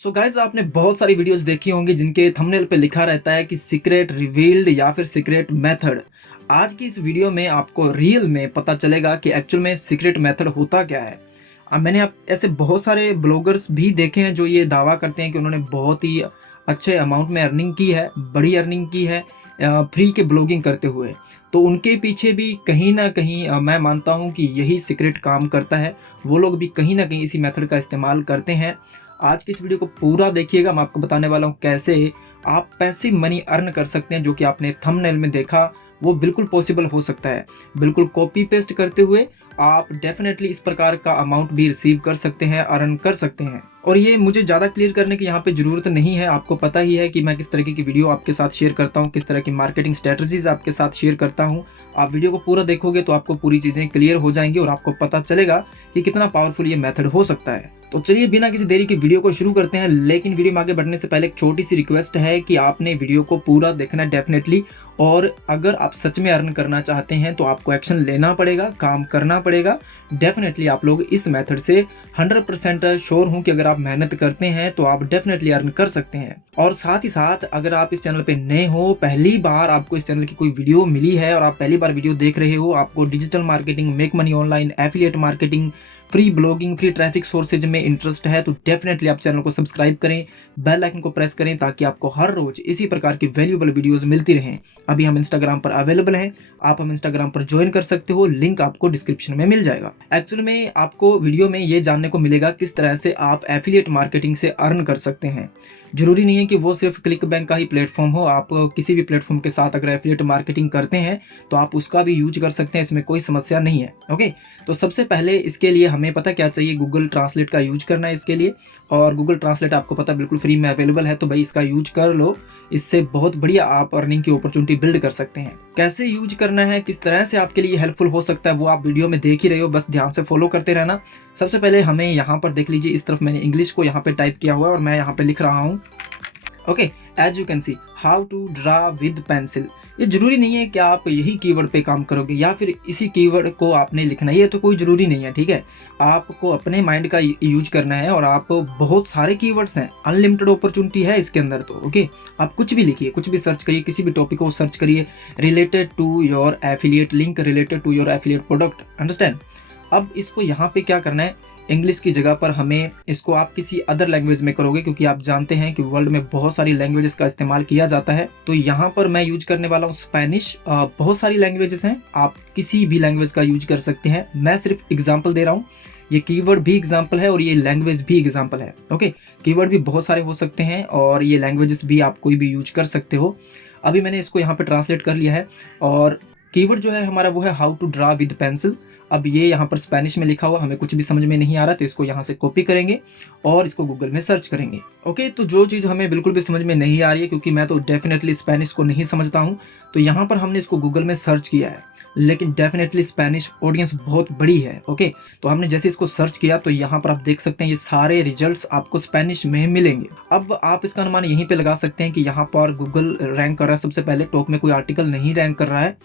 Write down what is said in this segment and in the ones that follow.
So guys आपने बहुत सारी वीडियोस देखी होंगी जिनके थंबनेल पे लिखा रहता है कि सीक्रेट रिवील्ड या फिर सीक्रेट मेथड। आज की इस वीडियो में आपको रियल में पता चलेगा कि एक्चुअल में सीक्रेट मेथड होता क्या है। मैंने आप ऐसे बहुत सारे ब्लॉगर्स भी देखे हैं जो ये दावा करते हैं कि उन्होंने बहुत ही अच्छे अमाउंट में अर्निंग की है, बड़ी अर्निंग की है फ्री के ब्लॉगिंग करते हुए। तो उनके पीछे भी कहीं न कहीं मैं मानता हूँ कि यही सीक्रेट काम करता है। वो लोग भी कहीं न कहीं इसी मेथड का इस्तेमाल करते हैं। आज की इस वीडियो को पूरा देखिएगा, मैं आपको बताने वाला हूँ कैसे आप पैसिव मनी अर्न कर सकते हैं। जो कि आपने थंबनेल में देखा वो बिल्कुल पॉसिबल हो सकता है। बिल्कुल कॉपी पेस्ट करते हुए आप डेफिनेटली इस प्रकार का अमाउंट भी रिसीव कर सकते हैं, अर्न कर सकते हैं। और ये मुझे ज़्यादा क्लियर करने की यहाँ पे ज़रूरत नहीं है, आपको पता ही है कि मैं किस तरीके की वीडियो आपके साथ शेयर करता हूँ, किस तरह की मार्केटिंग स्ट्रेटजीज आपके साथ शेयर करता हूँ। आप वीडियो को पूरा देखोगे तो आपको पूरी चीज़ें क्लियर हो जाएंगी और आपको पता चलेगा कि कितना पावरफुल ये मेथड हो सकता है। तो चलिए बिना किसी देरी के वीडियो को शुरू करते हैं। लेकिन वीडियो में आगे बढ़ने से पहले एक छोटी सी रिक्वेस्ट है कि आपने वीडियो को पूरा देखना है डेफिनेटली। और अगर आप सच में अर्न करना चाहते हैं तो आपको एक्शन लेना पड़ेगा, काम करना पड़ेगा। डेफिनेटली आप लोग इस मेथड से 100% श्योर हूं कि अगर आप मेहनत करते हैं तो आप डेफिनेटली अर्न कर सकते हैं। और साथ ही साथ अगर आप इस चैनल पे नए हो, पहली बार आपको इस चैनल की कोई वीडियो मिली है और आप पहली बार वीडियो देख रहे हो, आपको digital marketing, make money online, affiliate marketing, free blogging, free traffic sources में इंटरेस्ट है तो डेफिनेटली आप चैनल को सब्सक्राइब करें, बेल आइकन को प्रेस करें ताकि आपको हर रोज इसी प्रकार की वैल्यूएबल वीडियोस मिलती रहें। अभी हम इंस्टाग्राम पर अवेलेबल हैं, आप हम इंस्टाग्राम पर ज्वाइन कर सकते हो, लिंक आपको डिस्क्रिप्शन में मिल जाएगा। एक्चुअल में आपको वीडियो में ये जानने को मिलेगा किस तरह से आप एफिलिएट मार्केटिंग से अर्न कर सकते हैं। जरूरी नहीं है कि वो सिर्फ क्लिक बैंक का ही प्लेटफॉर्म हो, आप किसी भी प्लेटफॉर्म के साथ अगर एफिलिएट मार्केटिंग करते हैं तो आप उसका भी यूज कर सकते हैं, इसमें कोई समस्या नहीं है। ओके, तो सबसे पहले इसके लिए हमें पता क्या चाहिए, गूगल ट्रांसलेट का यूज करना है इसके लिए। और गूगल ट्रांसलेट आपको पता बिल्कुल फ्री में अवेलेबल है, तो भाई इसका यूज कर लो। इससे बहुत बढ़िया आप अर्निंग की अपॉर्चुनिटी बिल्ड कर सकते हैं। कैसे यूज करना है, किस तरह से आपके लिए हेल्पफुल हो सकता है, वो आप वीडियो में देख ही रहे हो, बस ध्यान से फॉलो करते रहना। सबसे पहले हमें यहाँ पर देख लीजिए, इस तरफ मैंने इंग्लिश को यहाँ पे टाइप किया हुआ है और मैं यहाँ पे लिख रहा हूँ okay, as you can see how to draw with pencil. ये जरूरी नहीं है कि आप यही कीवर्ड पे काम करोगे या फिर इसी कीवर्ड को आपने लिखना है, ये तो कोई जरूरी नहीं है। ठीक है, आपको अपने माइंड का यूज करना है और आप बहुत सारे कीवर्ड्स हैं, अनलिमिटेड अपॉर्चुनिटी है इसके अंदर। तो ओके, आप कुछ भी लिखिए, कुछ भी सर्च करिए, किसी भी टॉपिक को सर्च करिए, related to your affiliate link, related to your affiliate product, understand. अब इसको यहाँ पे क्या करना है, इंग्लिश की जगह पर हमें इसको आप किसी अदर लैंग्वेज में करोगे, क्योंकि आप जानते हैं कि वर्ल्ड में बहुत सारी लैंग्वेजेस का इस्तेमाल किया जाता है। तो यहाँ पर मैं यूज करने वाला हूँ स्पेनिश। बहुत सारी लैंग्वेजेस हैं, आप किसी भी लैंग्वेज का यूज कर सकते हैं। मैं सिर्फ एग्जाम्पल दे रहा हूँ, ये कीवर्ड भी एग्जाम्पल है और ये लैंग्वेज भी एग्जाम्पल है। ओके, कीवर्ड भी बहुत सारे हो सकते हैं और ये लैंग्वेजेस भी आप कोई भी यूज कर सकते हो। अभी मैंने इसको यहाँ पे ट्रांसलेट कर लिया है और कीवर्ड जो है हमारा वो है how to draw with pencil. अब ये यहाँ पर स्पेनिश में लिखा हुआ, हमें कुछ भी समझ में नहीं आ रहा तो इसको यहाँ से कॉपी करेंगे और इसको गूगल में सर्च करेंगे। ओके, तो जो चीज़ हमें बिल्कुल भी समझ में नहीं आ रही है, क्योंकि मैं तो डेफिनेटली स्पेनिश को नहीं समझता हूँ, तो यहाँ पर हमने इसको गूगल में सर्च किया है। लेकिन डेफिनेटली स्पेनिश ऑडियंस बहुत बड़ी है। ओके, तो हमने जैसे इसको सर्च किया तो यहाँ पर आप देख सकते हैं ये सारे रिजल्ट्स आपको स्पेनिश में मिलेंगे। अब आप इसका अनुमान यहीं पे लगा सकते हैं कि यहाँ पर गूगल रैंक कर रहा है, सबसे पहले टॉप में कोई आर्टिकल नहीं रैंक कर रहा है।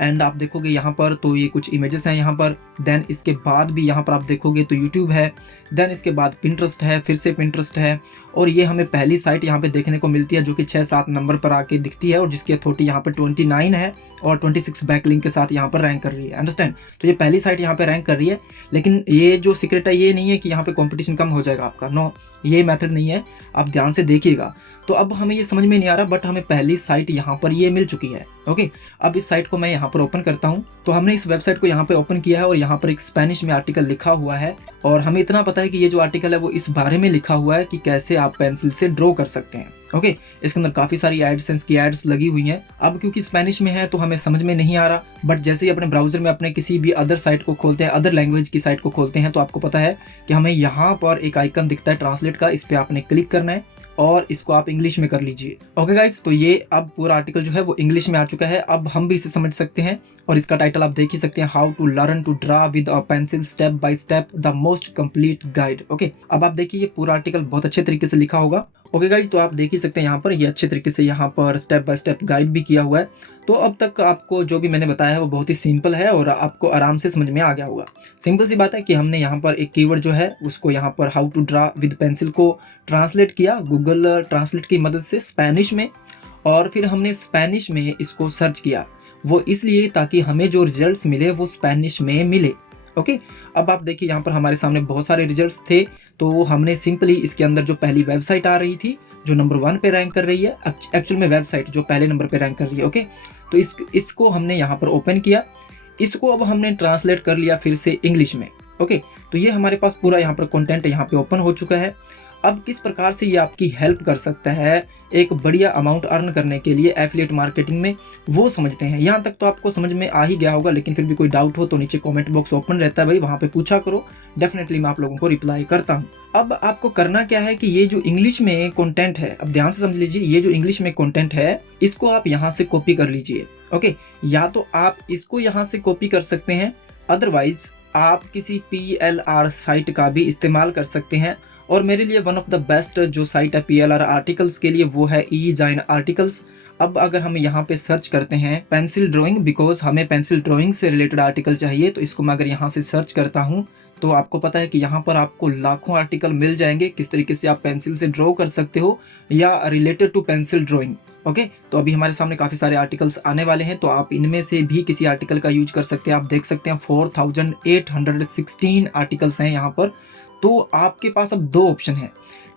एंड आप देखोगे यहाँ पर तो ये कुछ इमेजेस हैं यहाँ पर, देन इसके बाद भी यहाँ पर आप देखोगे तो यूट्यूब है, देन इसके बाद पिंटरेस्ट है, फिर से पिंटरेस्ट है। और ये हमें पहली साइट यहाँ पे देखने को मिलती है जो कि 6-7 नंबर पर आके दिखती है और जिसकी अथॉरिटी यहाँ पर 29 है और 26 बैकलिंक के साथ यहाँ पर रैंक कर रही है, अंडरस्टैंड। तो ये पहली साइट यहाँ पे रैंक कर रही है। लेकिन ये जो सीक्रेट है ये नहीं है कि यहाँ पे कंपटीशन कम हो जाएगा आपका, नो, ये मेथड नहीं है, आप ध्यान से देखिएगा। तो अब हमें ये समझ में नहीं आ रहा, बट हमें पहली साइट यहाँ पर ये मिल चुकी है। ओके, अब इस साइट को मैं यहाँ पर ओपन करता हूँ। तो हमने इस वेबसाइट को यहाँ पे ओपन किया है और यहाँ पर एक स्पेनिश में आर्टिकल लिखा हुआ है और हमें इतना पता है कि ये जो आर्टिकल है वो इस बारे में लिखा हुआ है कि कैसे आप पेंसिल से ड्रॉ कर सकते हैं। ओके, इसके अंदर काफी सारी एडसेंस की एड्स लगी हुई हैं। अब क्योंकि स्पेनिश में है तो हमें समझ में नहीं आ रहा, बट जैसे ही अपने ब्राउजर में अपने किसी भी अदर साइट को खोलते हैं, अदर लैंग्वेज की साइट को खोलते हैं, तो आपको पता है कि हमें यहाँ पर एक आइकन दिखता है ट्रांसलेट का, इस पे आपने क्लिक करना है और इसको आप इंग्लिश में कर लीजिए। ओके गाइज, तो ये अब पूरा आर्टिकल जो है वो इंग्लिश में आ चुका है। अब हम भी इसे समझ सकते हैं और इसका टाइटल आप देख ही सकते हैं, how to learn to draw with a pencil step by step the most complete guide. Okay, अब आप देखिए ये पूरा आर्टिकल बहुत अच्छे तरीके से लिखा होगा ओके गाइज, तो आप देख ही सकते हैं यहाँ पर ये अच्छे तरीके से यहाँ पर स्टेप बाय स्टेप गाइड भी किया हुआ है। तो अब तक आपको जो भी मैंने बताया है वो बहुत ही सिंपल है और आपको आराम से समझ में आ गया होगा। सिंपल सी बात है कि हमने यहाँ पर एक कीवर्ड जो है उसको यहाँ पर how to draw with pencil को ट्रांसलेट किया गूगल ट्रांसलेट की मदद से स्पेनिश में, और फिर हमने स्पेनिश में इसको सर्च किया। वो इसलिए ताकि हमें जो रिजल्ट्स मिले वो स्पेनिश में मिले। ओके, अब आप देखिए यहाँ पर हमारे सामने बहुत सारे रिजल्ट्स थे, तो हमने सिंपली इसके अंदर जो पहली वेबसाइट आ रही थी जो नंबर 1 पे रैंक कर रही है, एक्चुअल में वेबसाइट जो पहले नंबर पे रैंक कर रही है, ओके, तो इसको हमने यहाँ पर ओपन किया। इसको अब हमने ट्रांसलेट कर लिया फिर से इंग्लिश में। ओके, तो ये हमारे पास पूरा यहाँ पर कंटेंट यहाँ पे ओपन हो चुका है। अब किस प्रकार से ये आपकी हेल्प कर सकता है एक बढ़िया अमाउंट अर्न करने के लिए एफिलिएट मार्केटिंग में, वो समझते हैं। यहाँ तक तो आपको समझ में आ ही गया होगा, लेकिन फिर भी कोई डाउट हो तो नीचे कमेंट बॉक्स ओपन रहता है भाई, वहाँ पे पूछा करो, डेफिनेटली मैं आप लोगों को रिप्लाई करता हूँ। अब आपको करना क्या है कि ये जो इंग्लिश में कंटेंट है, अब ध्यान से समझ लीजिए, ये जो इंग्लिश में कंटेंट है इसको आप यहाँ से कॉपी कर लीजिए। ओके, या तो आप इसको यहाँ से कॉपी कर सकते हैं, अदरवाइज आप किसी PLR साइट का भी इस्तेमाल कर सकते हैं। और मेरे लिए वन ऑफ द बेस्ट जो साइट है PLR आर्टिकल्स के लिए वो है E-Jain आर्टिकल्स। अब अगर हम यहाँ पे सर्च करते हैं पेंसिल ड्राइंग, बिकॉज हमें पेंसिल ड्राइंग से रिलेटेड आर्टिकल चाहिए, तो इसको मैं अगर यहाँ से सर्च करता हूँ तो आपको पता है कि यहाँ पर आपको लाखों आर्टिकल मिल जाएंगे किस तरीके से आप पेंसिल से ड्रॉ कर सकते हो या related to pencil drawing. Okay, तो अभी हमारे सामने काफ़ी सारे आर्टिकल्स आने वाले हैं, तो आप इनमें से भी किसी आर्टिकल का यूज कर सकते हैं। आप देख सकते हैं 4816 आर्टिकल्स हैं यहाँ पर। तो आपके पास अब 2 ऑप्शन है।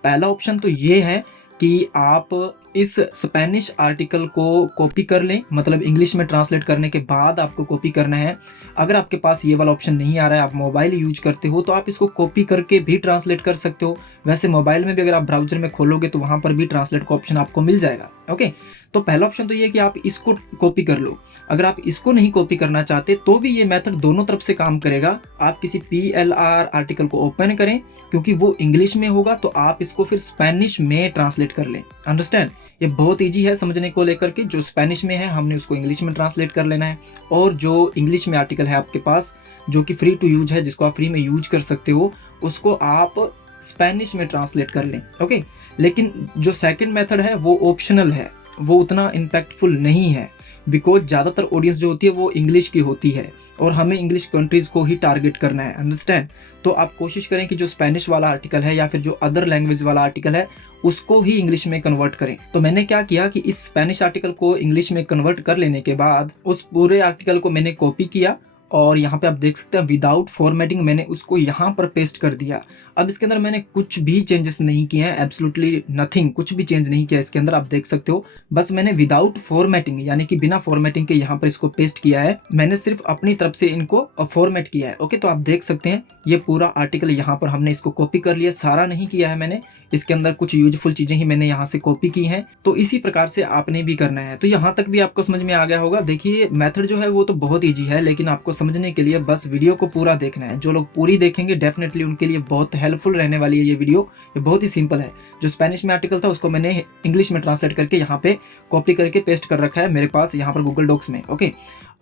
पहला ऑप्शन तो ये है कि आप इस स्पेनिश आर्टिकल को कॉपी कर लें, मतलब इंग्लिश में ट्रांसलेट करने के बाद आपको कॉपी करना है। अगर आपके पास ये वाला ऑप्शन नहीं आ रहा है, आप मोबाइल यूज करते हो, तो आप इसको कॉपी करके भी ट्रांसलेट कर सकते हो। वैसे मोबाइल में भी अगर आप ब्राउजर में खोलोगे तो वहां पर भी ट्रांसलेट का ऑप्शन आपको मिल जाएगा। ओके, तो पहला ऑप्शन तो ये है कि आप इसको कॉपी कर लो। अगर आप इसको नहीं कॉपी करना चाहते तो भी ये मेथड दोनों तरफ से काम करेगा। आप किसी PLR आर्टिकल को ओपन करें, क्योंकि वो इंग्लिश में होगा, तो आप इसको फिर स्पेनिश में ट्रांसलेट कर लें। अंडरस्टैंड, ये बहुत ईजी है समझने को लेकर के। जो स्पेनिश में है हमने उसको इंग्लिश में ट्रांसलेट कर लेना है, और जो इंग्लिश में आर्टिकल है आपके पास जो कि फ्री टू यूज है, जिसको आप फ्री में यूज कर सकते हो, उसको आप स्पेनिश में ट्रांसलेट कर लें। ओके, लेकिन जो सेकंड मेथड है वो ऑप्शनल है, वो उतना इम्पैक्टफुल नहीं है, बिकॉज ज़्यादातर ऑडियंस जो होती है वो इंग्लिश की होती है और हमें इंग्लिश कंट्रीज़ को ही टारगेट करना है। अंडरस्टैंड, तो आप कोशिश करें कि जो स्पेनिश वाला आर्टिकल है या फिर जो अदर लैंग्वेज वाला आर्टिकल है उसको ही इंग्लिश में कन्वर्ट करें। तो मैंने क्या किया कि इस स्पेनिश आर्टिकल को इंग्लिश में कन्वर्ट कर लेने के बाद उस पूरे आर्टिकल को मैंने कॉपी किया, और यहाँ पे आप देख सकते हैं विदाउट फॉर्मेटिंग मैंने उसको यहाँ पर पेस्ट कर दिया। अब इसके अंदर मैंने कुछ भी चेंजेस नहीं किए हैं, एब्सोल्युटली नथिंग, कुछ भी चेंज नहीं किया इसके अंदर, आप देख सकते हो। बस मैंने विदाउट फॉर्मेटिंग यानी कि बिना फॉर्मेटिंग के यहाँ पर इसको पेस्ट किया है। मैंने सिर्फ अपनी तरफ से इनको फॉर्मेट किया है। ओके, तो आप देख सकते हैं ये पूरा आर्टिकल यहाँ पर हमने इसको कॉपी कर लिया, सारा नहीं किया है मैंने, इसके अंदर कुछ यूजफुल चीजें ही मैंने यहाँ से कॉपी की हैं। तो इसी प्रकार से आपने भी करना है। तो यहाँ तक भी आपको समझ में आ गया होगा। देखिए मेथड जो है वो तो बहुत ईजी है, लेकिन आपको समझने के लिए बस वीडियो को पूरा देखना है। जो लोग पूरी देखेंगे डेफिनेटली उनके लिए बहुत हेल्पफुल रहने वाली है ये वीडियो। ये बहुत ही सिंपल है। जो स्पेनिश में आर्टिकल था उसको मैंने इंग्लिश में ट्रांसलेट करके यहाँ पे कॉपी करके पेस्ट कर रखा है मेरे पास यहाँ पर गूगल डॉक्स में। ओके,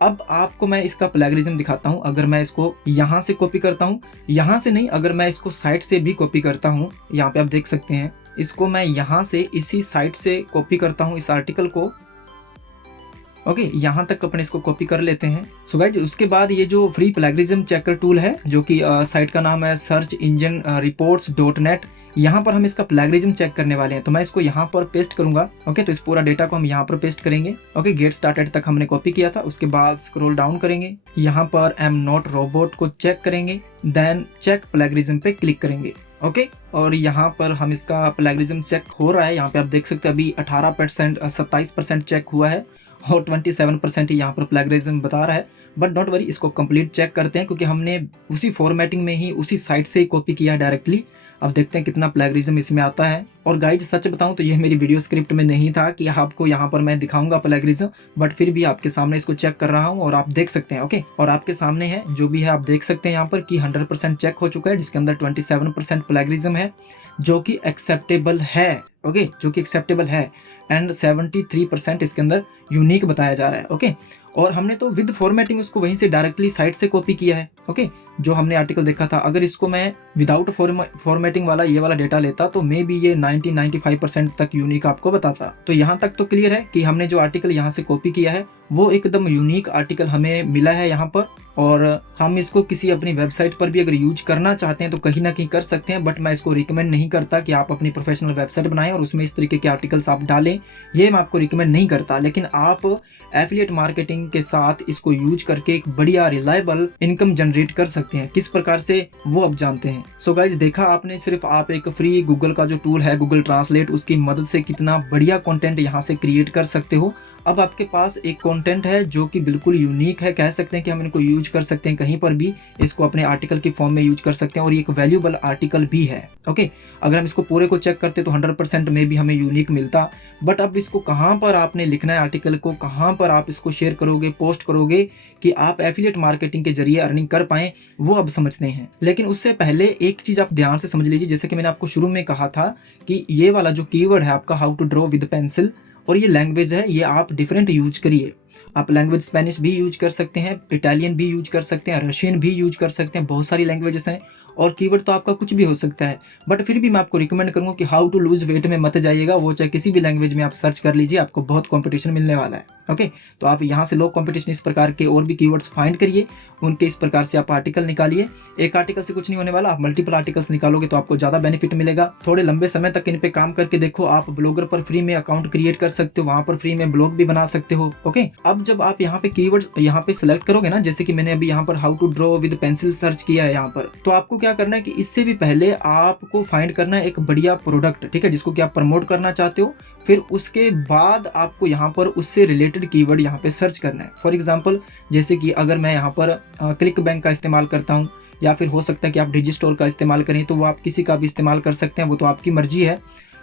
अब आपको मैं इसका प्लेगरिज्म दिखाता हूँ। अगर मैं इसको यहाँ से कॉपी करता हूँ, यहाँ से नहीं, अगर मैं इसको साइट से भी कॉपी करता हूँ, यहाँ पे आप देख सकते हैं, इसको मैं यहाँ से इसी साइट से कॉपी करता हूँ इस आर्टिकल को। ओके, यहाँ तक अपन इसको कॉपी कर लेते हैं। सो गाइज, उसके बाद ये जो फ्री प्लेगरिज्म चेकर टूल है जो कि साइट का नाम है सर्च इंजन reports.net, यहाँ पर हम इसका प्लेगरिज्म चेक करने वाले हैं। तो मैं इसको यहाँ पर पेस्ट करूंगा। ओके, तो इस पूरा डेटा को हम यहाँ पर पेस्ट करेंगे। ओके, गेट स्टार्टेड तक हमने कॉपी किया था। उसके बाद स्क्रॉल डाउन करेंगे, यहाँ पर एम नॉट रोबोट को चेक करेंगे, देन चेक प्लेगरिज्म पे क्लिक करेंगे। ओके, और यहाँ पर हम इसका प्लेगरिज्म चेक हो रहा है। यहाँ पे आप देख सकते हैं अभी 18% 27% चेक हुआ है और 27% ही यहाँ पर प्लेगरिज्म बता रहा है। बट डोंट वरी, इसको कंप्लीट चेक करते हैं क्योंकि हमने उसी फॉर्मेटिंग में ही उसी साइट से ही कॉपी किया है डायरेक्टली। अब देखते हैं कितना प्लेगरिज्म इसमें आता है। और गाइज सच बताऊं तो ये मेरी वीडियो स्क्रिप्ट में नहीं था कि आपको यहाँ पर मैं दिखाऊंगा प्लेगरिज्म, बट फिर भी आपके सामने इसको चेक कर रहा हूँ और आप देख सकते हैं। ओके, और आपके सामने है जो भी है, आप देख सकते हैं यहाँ पर कि 100% चेक हो चुका है, जिसके अंदर 27% प्लेगरिज्म है जो कि एक्सेप्टेबल है। ओके, जो कि एक्सेप्टेबल है एंड 73% इसके अंदर यूनिक बताया जा रहा है। ओके, और हमने तो विद फॉर्मेटिंग उसको वहीं से डायरेक्टली साइट से कॉपी किया है। ओके, जो हमने आर्टिकल देखा था, अगर इसको मैं विदाउट फॉर्मेटिंग वाला ये वाला डेटा लेता तो मे बी ये 90-95% तक यूनिक आपको बताता। तो यहाँ तक तो क्लियर है कि हमने जो आर्टिकल यहाँ से कॉपी किया है वो एकदम यूनिक आर्टिकल हमें मिला है यहाँ पर, और हम इसको किसी अपनी वेबसाइट पर भी अगर यूज करना चाहते हैं तो कहीं ना कहीं कर सकते हैं, बट मैं इसको रिकमेंड नहीं करता कि आप अपनी प्रोफेशनल वेबसाइट बनाएं और उसमें इस तरीके के आर्टिकल्स आप डालें। ये मैं आपको रिकमेंड नहीं करता, लेकिन आप एफिलिएट मार्केटिंग के साथ इसको यूज करके एक बढ़िया रिलायबल इनकम जनरेट कर सकते हैं। किस प्रकार से वो अब जानते हैं। सो गाइज, देखा आपने, सिर्फ आप एक फ्री गूगल का जो टूल है गूगल ट्रांसलेट, उसकी मदद से कितना बढ़िया कंटेंट यहाँ से क्रिएट कर सकते हो। अब आपके पास एक कंटेंट है जो कि बिल्कुल यूनिक है, कह सकते हैं कि हम इनको यूज कर सकते हैं कहीं पर भी, इसको अपने आर्टिकल की फॉर्म में यूज कर सकते हैं, और ये एक वैल्यूएबल आर्टिकल भी है। ओके, अगर हम इसको पूरे को चेक करते तो 100% में भी हमें यूनिक मिलता, बट अब इसको कहाँ पर आपने लिखना है, आर्टिकल को कहाँ पर आप इसको शेयर करोगे, पोस्ट करोगे कि आप एफिलिएट मार्केटिंग के जरिए अर्निंग कर पाएं, वो अब समझते हैं। लेकिन उससे पहले एक चीज आप ध्यान से समझ लीजिए, जैसे कि मैंने आपको शुरू में कहा था कि ये वाला जो कीवर्ड है आपका how to draw with pencil, और ये लैंग्वेज है, ये आप डिफरेंट यूज करिए। आप लैंग्वेज स्पेनिश भी यूज कर सकते हैं, इटालियन भी यूज कर सकते हैं, रशियन भी यूज कर सकते हैं, बहुत सारी लैंग्वेजेस हैं, और कीवर्ड तो आपका कुछ भी हो सकता है। बट फिर भी मैं आपको रिकमेंड करूंगा कि हाउ टू लूज वेट में मत जाइएगा, वो चाहे किसी भी लैंग्वेज में आप सर्च कर लीजिए, आपको बहुत कंपटीशन मिलने वाला है। ओके, तो आप यहाँ से लो कंपटीशन इस प्रकार के और भी कीवर्ड्स फाइंड करिए, उनके इस प्रकार से आप आर्टिकल निकालिए। एक आर्टिकल से कुछ नहीं होने वाला, आप मल्टीपल आर्टिकल्स निकालोगे तो आपको ज्यादा बेनिफिट मिलेगा। थोड़े लंबे समय तक इन पे काम करके देखो, आप ब्लॉगर पर फ्री में अकाउंट क्रिएट कर सकते हो, वहां पर फ्री में ब्लॉग भी बना सकते हो। ओके, अब जब आप यहाँ पे कीवर्ड्स यहाँ पे सिलेक्ट करोगे ना, जैसे कि मैंने अभी यहाँ पर how to draw with pencil search किया है यहाँ पर, तो आपको क्या करना है कि इससे भी पहले आपको फाइंड करना है एक बढ़िया प्रोडक्ट, ठीक है, जिसको कि आप प्रमोट करना चाहते हो। फिर उसके बाद आपको यहाँ पर उससे रिलेटेड कीवर्ड यहाँ पे सर्च करना है। फॉर एग्जांपल, जैसे कि अगर मैं यहाँ पर क्लिक बैंक का इस्तेमाल करता हूँ, या फिर हो सकता है कि आप डिजिस्टोर का इस्तेमाल करें, तो वो आप किसी का भी इस्तेमाल कर सकते हैं, वो तो आपकी मर्जी है।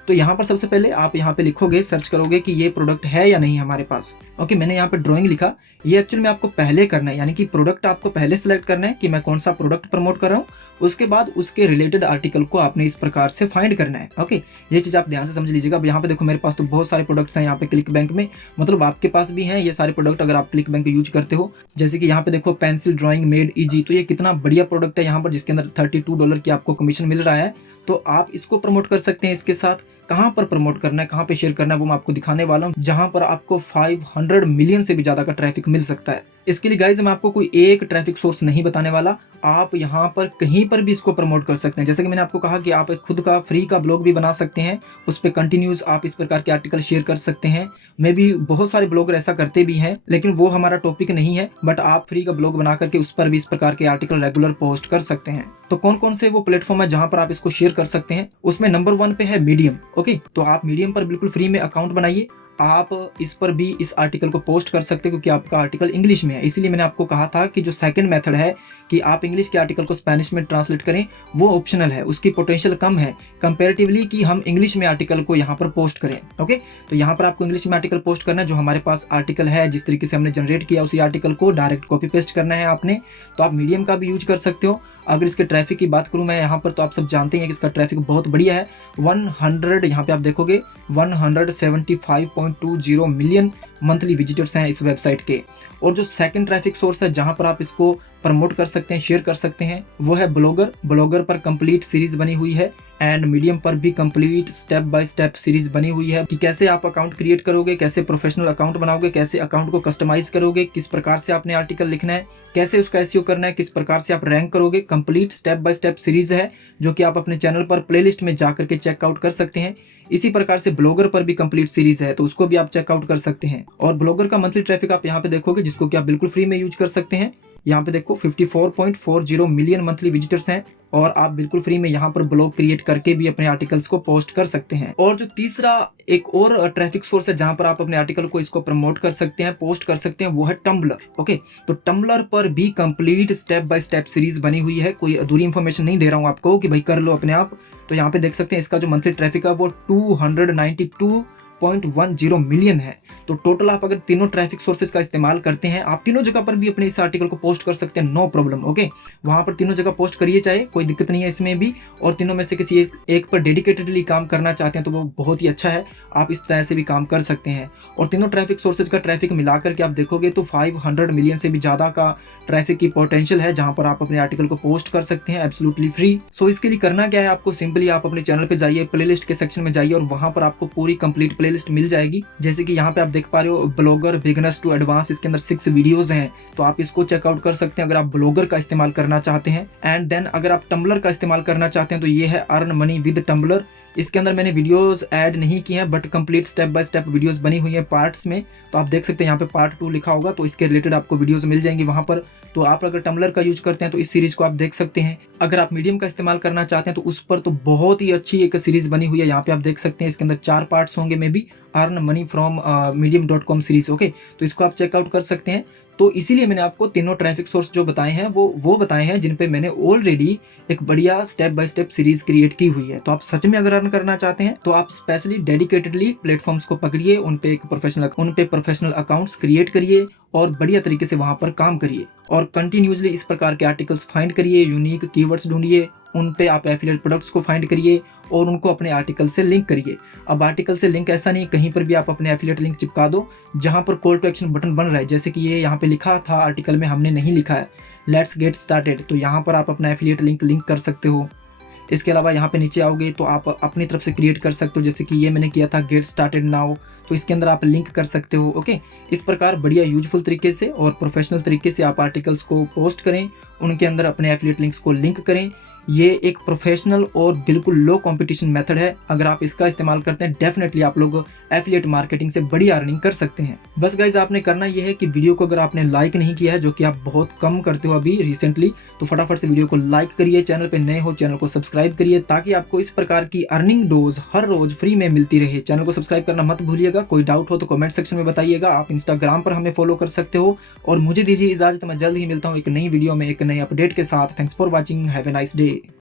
तो यहाँ पर सबसे पहले आप यहाँ पे लिखोगे, सर्च करोगे कि ये प्रोडक्ट है या नहीं हमारे पास। ओके, मैंने यहाँ पे ड्राइंग लिखा, ये एक्चुअली में आपको पहले करना है, यानी कि प्रोडक्ट आपको पहले सिलेक्ट करना है कि मैं कौन सा प्रोडक्ट प्रमोट कर रहा हूँ, उसके बाद उसके रिलेटेड आर्टिकल को आपने इस प्रकार से फाइंड करना है। ओके, ये चीज आप ध्यान से समझ लीजिएगा। अब यहाँ पे देखो, मेरे पास तो बहुत सारे प्रोडक्ट्स हैं यहाँ पे क्लिक बैंक में, मतलब आपके पास भी हैं ये सारे प्रोडक्ट अगर आप क्लिक बैंक यूज करते हो। जैसे कि यहाँ पे देखो, पेंसिल ड्राइंग मेड इजी, तो ये कितना बढ़िया प्रोडक्ट है यहाँ पर, जिसके अंदर $32 की आपको कमीशन मिल रहा है। तो आप इसको प्रमोट कर सकते हैं इसके साथ। कहाँ पर प्रमोट करना है, कहाँ पे शेयर करना है, वो मैं आपको दिखाने वाला हूँ, जहां पर आपको 500 मिलियन से भी ज्यादा का ट्रैफिक मिल सकता है। इसके लिए गाइज मैं आपको कोई एक ट्रैफिक सोर्स नहीं बताने वाला, आप यहाँ पर कहीं पर भी इसको प्रमोट कर सकते हैं। जैसे कि मैंने आपको कहा कि आप एक खुद का फ्री का ब्लॉग भी बना सकते हैं, उस पर कंटिन्यूस आप इस प्रकार के आर्टिकल शेयर कर सकते हैं। मे भी बहुत सारे ब्लॉगर ऐसा करते भी हैं, लेकिन वो हमारा टॉपिक नहीं है, बट आप फ्री का ब्लॉग बना करके उस पर भी इस प्रकार के आर्टिकल रेगुलर पोस्ट कर सकते हैं। तो कौन कौन से वो प्लेटफॉर्म है जहां पर आप इसको शेयर कर सकते हैं, उसमें नंबर 1 पे है मीडियम। ओके, तो आप मीडियम पर बिल्कुल फ्री में अकाउंट बनाइए, आप इस पर भी इस आर्टिकल को पोस्ट कर सकते हैं, क्योंकि आपका आर्टिकल इंग्लिश में है। इसीलिए मैंने आपको कहा था कि जो सेकंड मेथड है कि आप इंग्लिश के आर्टिकल को स्पेनिश में ट्रांसलेट करें, वो ऑप्शनल है, उसकी पोटेंशियल कम है कंपैरेटिवली कि हम इंग्लिश में आर्टिकल को यहाँ पर पोस्ट करें। ओके, तो यहाँ पर आपको इंग्लिश में आर्टिकल पोस्ट करना है, जो हमारे पास आर्टिकल है जिस तरीके से हमने जनरेट किया उसी आर्टिकल को डायरेक्ट कॉपी पेस्ट करना है आपने। तो आप मीडियम का भी यूज कर सकते हो। अगर इसके ट्रैफिक की बात करूं मैं यहाँ पर, तो आप सब जानते हैं कि इसका ट्रैफिक बहुत बढ़िया है। 100 यहाँ पे आप देखोगे 175.20 मिलियन मंथली विजिटर्स हैं इस वेबसाइट के। और जो सेकंड ट्रैफिक सोर्स है जहां पर आप इसको प्रमोट कर सकते हैं, शेयर कर सकते हैं, वो है ब्लॉगर। ब्लॉगर पर कंप्लीट सीरीज बनी हुई है, एंड मीडियम पर भी complete step by step series बनी हुई है कि कैसे आप अकाउंट क्रिएट करोगे, कैसे प्रोफेशनल अकाउंट बनाओगे, कैसे अकाउंट को कस्टमाइज करोगे, किस प्रकार से आपने आर्टिकल लिखना है, कैसे उसका एसईओ करना है, किस प्रकार से आप रैंक करोगे। Complete step by step series है जो कि आप अपने चैनल पर प्लेलिस्ट में जाकर के चेकआउट कर सकते हैं। इसी प्रकार से ब्लॉगर पर भी कंप्लीट सीरीज है, तो उसको भी आप चेकआउट कर सकते हैं। और ब्लॉगर का मंथली ट्रैफिक आप यहाँ पे देखोगे, जिसको कि आप बिल्कुल फ्री में यूज कर सकते हैं। यहाँ पे देखो 54.40 मिलियन मंथली विजिटर्स हैं, और आप बिल्कुल फ्री में यहाँ पर ब्लॉग क्रिएट करके भी अपने आर्टिकल्स को पोस्ट कर सकते हैं। और जो तीसरा एक और ट्रैफिक सोर्स है जहां पर आप अपने आर्टिकल को इसको प्रमोट कर सकते हैं, पोस्ट कर सकते हैं, वो है टम्बलर। ओके, तो टम्बलर पर भी complete step by step series बनी हुई है। कोई अधूरी इंफॉर्मेशन नहीं दे रहा हूं आपको कि भाई कर लो अपने आप। तो यहाँ पे देख सकते हैं इसका जो मंथली ट्रैफिक है वो 1.10 मिलियन है। तो टोटल आप अगर तीनों ट्रैफिक सोर्सेज का इस्तेमाल करते हैं, आप तीनों जगह पर भी अपने इस आर्टिकल को पोस्ट कर सकते हैं, नो प्रॉब्लम। ओके, वहां पर तीनों जगह पोस्ट करिए, चाहे कोई दिक्कत नहीं है इसमें भी। और तीनों में से किसी एक पर डेडिकेटेडली काम करना चाहते हैं तो वो बहुत ही अच्छा है, आप इस तरह से भी काम कर सकते हैं। और तीनों ट्रैफिक सोर्सेज का ट्रैफिक मिलाकर के आप देखोगे तो 500 मिलियन से भी ज़्यादा का ट्रैफिक की पोटेंशियल है, जहां पर आप अपने आर्टिकल को पोस्ट कर सकते हैं एब्सोल्युटली फ्री। सो इसके लिए करना क्या है, आपको सिंपली आप अपने चैनल पे जाइए, प्लेलिस्ट के सेक्शन में जाइए और वहां पर आपको पूरी कंप्लीट प्लेलिस्ट मिल जाएगी। जैसे कि यहाँ पे आप देख पा रहे हो, ब्लॉगर बिगिनर्स टू एडवांस, इसके अंदर 6 वीडियोज हैं, तो आप इसको चेकआउट कर सकते हैं अगर आप ब्लॉगर का इस्तेमाल करना चाहते हैं। एंड देन अगर आप टम्बलर का इस्तेमाल करना चाहते हैं तो ये है अर्न मनी विद टम्बलर। इसके अंदर मैंने वीडियोस ऐड नहीं किए हैं, but complete step by step videos बनी हुई हैं पार्ट्स में। तो आप देख सकते हैं यहाँ पे पार्ट 2 लिखा होगा, तो इसके रिलेटेड आपको वीडियोस मिल जाएंगी वहां पर। तो आप अगर टम्बलर का यूज करते हैं तो इस सीरीज को आप देख सकते हैं। अगर आप मीडियम का इस्तेमाल करना चाहते हैं तो उस पर तो बहुत ही अच्छी एक सीरीज बनी हुई है, यहाँ पे आप देख सकते हैं। इसके अंदर 4 पार्ट्स होंगे may be, earn money from medium.com series. Okay, तो इसको आप चेकआउट कर सकते हैं। तो इसीलिए मैंने आपको तीनों ट्रैफिक सोर्स जो बताए हैं वो बताए हैं जिन पे मैंने ऑलरेडी एक बढ़िया step by step series create की हुई है। तो आप सच में अगर अर्न करना चाहते हैं तो आप स्पेशली डेडिकेटेडली प्लेटफॉर्म्स को पकड़िए, उन पे प्रोफेशनल अकाउंट्स क्रिएट करिए और बढ़िया तरीके से वहां पर काम करिए और कंटिन्यूसली इस प्रकार के आर्टिकल्स फाइंड करिए, यूनिक कीवर्ड्स ढूंढिए, उन पे आप एफिलिएट प्रोडक्ट्स को फाइंड करिए और उनको अपने आर्टिकल से लिंक करिए। अब आर्टिकल से लिंक ऐसा नहीं, कहीं पर भी आप अपने एफिलिएट लिंक चिपका दो जहां पर कॉल टू एक्शन बटन बन रहा है। जैसे कि ये यहाँ पे लिखा था आर्टिकल में, हमने नहीं लिखा है लेट्स गेट स्टार्टेड, तो यहाँ पर आप अपना एफिलिएट लिंक कर सकते हो। इसके अलावा यहाँ पे नीचे आओगे तो आप अपनी तरफ से क्रिएट कर सकते हो, जैसे कि ये मैंने किया था गेट स्टार्टेड नाउ, तो इसके अंदर आप लिंक कर सकते हो। ओके, इस प्रकार बढ़िया यूजफुल तरीके से और प्रोफेशनल तरीके से आप आर्टिकल्स को पोस्ट करें, उनके अंदर अपने एफिलिएट लिंक्स को लिंक करें। ये एक प्रोफेशनल और बिल्कुल लो कंपटीशन मेथड है। अगर आप इसका इस्तेमाल करते हैं डेफिनेटली आप लोग एफिलिएट मार्केटिंग से बड़ी अर्निंग कर सकते हैं। बस गाइज, आपने करना यह है कि वीडियो को अगर आपने लाइक नहीं किया है, जो कि आप बहुत कम करते हो अभी रिसेंटली, तो फटाफट से वीडियो को लाइक करिए। चैनल पे नए हो चैनल को सब्सक्राइब करिए ताकि आपको इस प्रकार की अर्निंग डोज हर रोज फ्री में मिलती रहे। चैनल को सब्सक्राइब करना मत भूलिएगा। कोई डाउट हो तो कमेंट सेक्शन में बताइएगा। आप इंस्टाग्राम पर हमें फॉलो कर सकते हो और मुझे दीजिए इजाजत। मैं जल्द ही मिलता हूँ एक नई वीडियो में एक नए अपडेट के साथ। Thanks for watching, have a nice day.